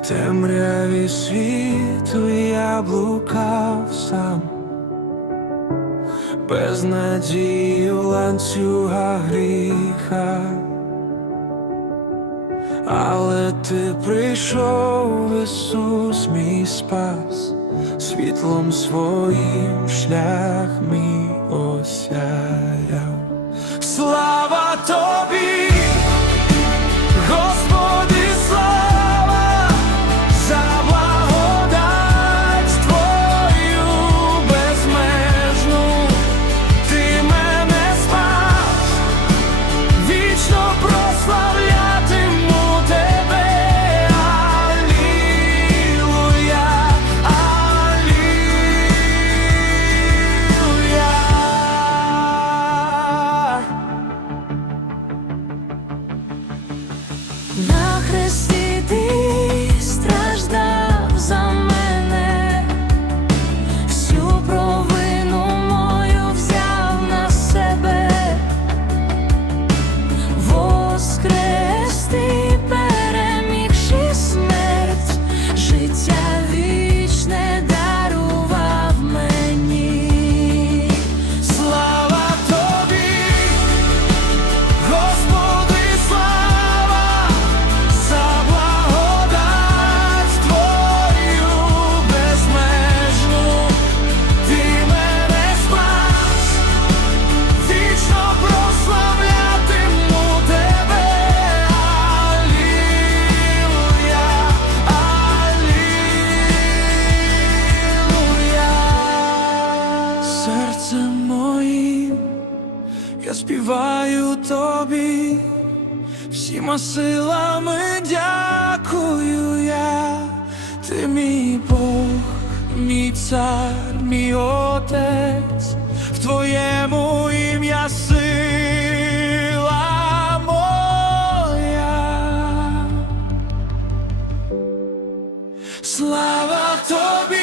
темряві світу я блукав сам, без надії в ланцюга гріха, але ти прийшов, Ісус, мій спас, світлом своїм шлях мій осяяв. Not співаю тобі, всіма силами дякую я, ти мій Бог, мій цар, мій отець, в твоєму ім'я сила моя. Слава тобі,